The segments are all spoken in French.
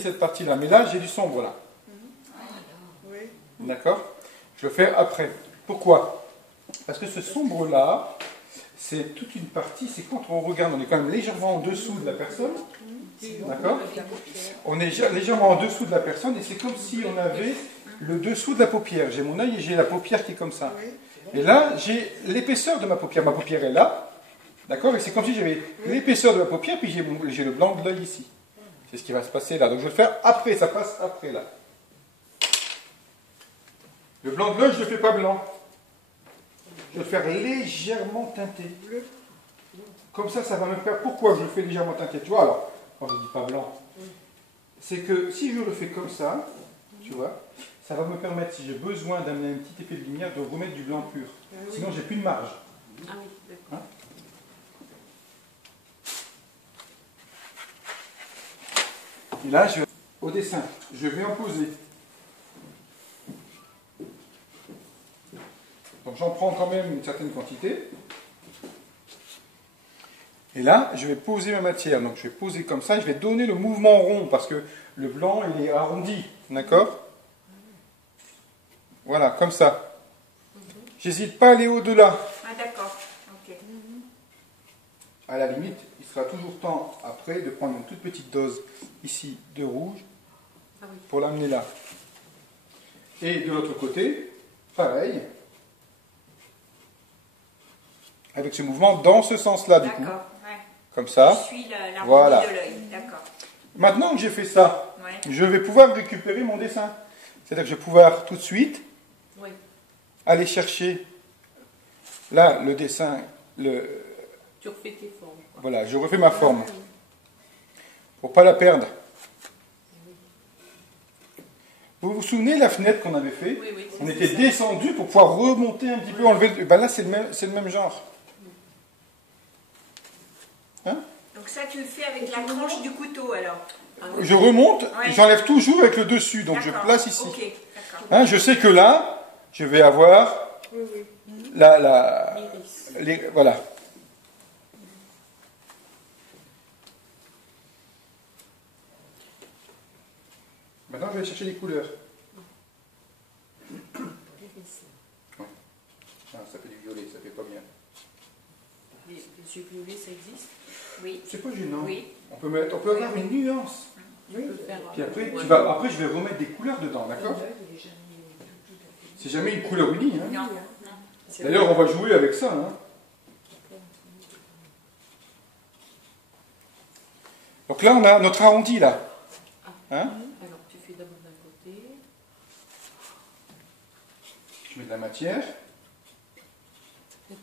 cette partie-là. Mais là, j'ai du sombre là. Oui. D'accord? Je le fais après. Pourquoi? Parce que ce sombre-là, c'est toute une partie, c'est quand on regarde, on est quand même légèrement en dessous de la personne. D'accord? On est légèrement en dessous de la personne et c'est comme si on avait le dessous de la paupière. J'ai mon œil et j'ai la paupière qui est comme ça. Et là, j'ai l'épaisseur de ma paupière. Ma paupière est là. D'accord? Et c'est comme si j'avais l'épaisseur de la paupière, puis j'ai le blanc de l'œil ici. C'est ce qui va se passer là. Donc je vais le faire après, ça passe après là. Le blanc de l'œil, je ne le fais pas blanc. Je vais le faire légèrement teinté. Comme ça va me faire. Pourquoi je le fais légèrement teinté? Tu vois, alors, quand je ne dis pas blanc, c'est que si je le fais comme ça, tu vois, ça va me permettre, si j'ai besoin d'amener un petit effet de lumière, de remettre du blanc pur. Sinon, j'ai plus de marge. Ah oui, d'accord. Hein? Et là, au dessin, je vais en poser. Donc j'en prends quand même une certaine quantité. Et là, je vais poser ma matière. Donc je vais poser comme ça, et je vais donner le mouvement rond, parce que le blanc, il est arrondi. D'accord? Voilà, comme ça. J'hésite pas à aller au-delà. Ah d'accord, ok. À la limite, il sera toujours temps, après, de prendre une toute petite dose, ici, de rouge, pour l'amener là. Et de l'autre côté, pareil, avec ce mouvement dans ce sens-là, du coup. D'accord, ouais. Comme ça. Je suis la Voilà. rondie de l'œil, d'accord. Maintenant que j'ai fait ça, Ouais. je vais pouvoir récupérer mon dessin. C'est-à-dire que je vais pouvoir tout de suite Oui. aller chercher, là, le dessin, Tu refais tes formes. voilà, je refais ma forme, pour ne pas la perdre. Vous vous souvenez de la fenêtre qu'on avait fait? Oui, oui, On était descendu pour pouvoir remonter un petit peu, enlever. Ben là, c'est le même genre. Hein? Donc ça, tu le fais avec la tranche du couteau, alors? Je remonte, Ouais. j'enlève toujours avec le dessus, donc je D'accord, place ici. ok, d'accord. Hein, je sais que là, je vais avoir voilà. Maintenant, je vais chercher les couleurs. Ouais. Ah, ça fait du violet, ça fait pas bien. Les yeux violets, ça existe? Oui. C'est pas gênant. Oui. On peut avoir une nuance. Tu peux faire, Puis après, ouais. après, je vais remettre des couleurs dedans, d'accord? C'est jamais une couleur unie. Hein? Non. D'ailleurs, on va jouer avec ça. Hein? Donc là, on a notre arrondi, là. Hein? Alors, tu fais d'abord d'un côté. Je mets de la matière. Oh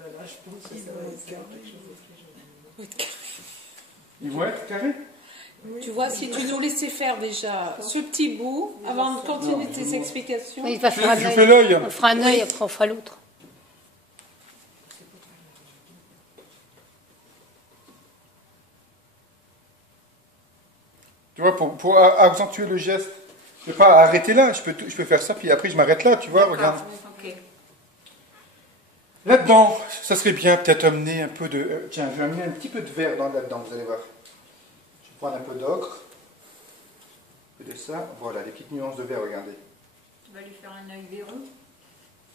là là, je pense que ça va être carré. Ils vont être carrés. Tu vois, si tu nous laissais faire déjà ce petit bout, avant de continuer tes explications. Oui, il va faire un Je œil. fais l'œil. On fera un œil, après on fera l'autre. Tu vois, pour accentuer le geste. Je ne peux pas arrêter là. Je peux faire ça, puis après, je m'arrête là, tu vois, regarde. Ok. Là-dedans, ça serait bien peut-être amener un peu de... tiens, je vais amener un petit peu de vert là-dedans, vous allez voir. Je vais prendre un peu d'ocre. Un peu de ça. Voilà, les petites nuances de vert, regardez. Tu vas lui faire un œil verron.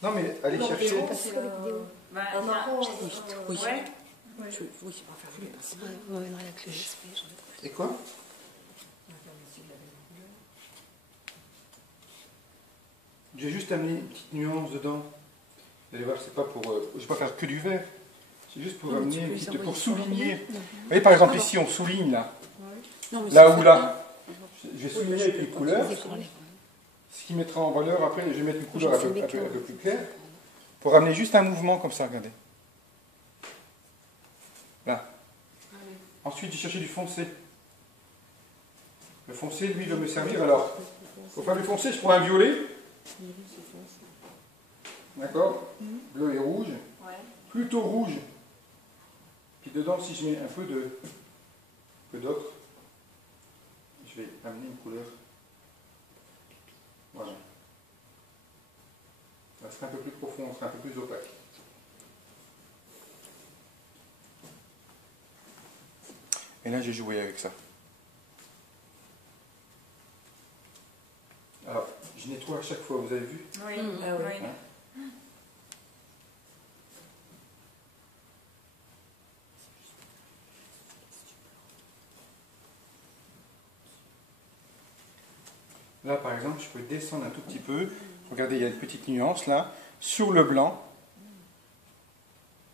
Non, mais allez chercher... Ben, Un marron. ouais. Oui, on va faire Ouais, non, avec le geste. Et quoi? J'ai juste amené une petite nuance dedans. Vous allez voir, c'est pas pour... je ne vais pas faire que du vert. C'est juste pour amener une petite... pour souligner. Vous voyez, par exemple, ici, on souligne, là. Là ou là. Je vais souligner avec une couleur. Ce qui mettra en valeur, après, je vais mettre une couleur un peu plus claire. Pour amener juste un mouvement comme ça, regardez. Là. Ensuite, j'ai cherché du foncé. Le foncé, lui, doit me servir. Alors, pour faire du foncé, je prends un violet. D'accord? Bleu et rouge. Ouais. Plutôt rouge. Puis dedans, si je mets un peu d'ocre, je vais amener une couleur. Voilà. Ça sera un peu plus profond, ça sera un peu plus opaque. Et là, j'ai joué avec ça. Je nettoie à chaque fois, vous avez vu? Oui, Ah ouais. oui. Là, par exemple, je peux descendre un tout petit peu. Regardez, il y a une petite nuance là. Sur le blanc.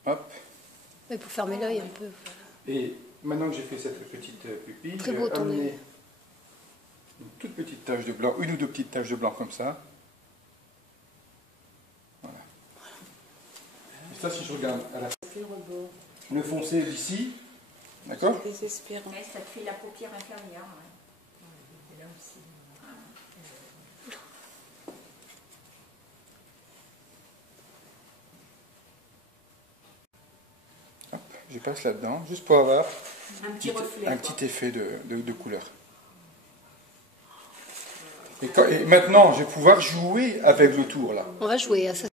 Hop. Mais pour fermer l'œil un peu. Et maintenant que j'ai fait cette petite pupille, Très je beau vais ton amener œil. une toute petite tache de blanc, une ou deux petites taches de blanc comme ça. Voilà. Et ça, si je regarde à la le foncé d'ici, d'accord? Désespérant. Ouais, ça te fait la paupière inférieure. Ouais. Et là aussi. Je passe là-dedans, juste pour avoir Un petit reflet. un quoi. petit effet de couleur. Et maintenant, je vais pouvoir jouer avec le tour là. On va jouer à ça.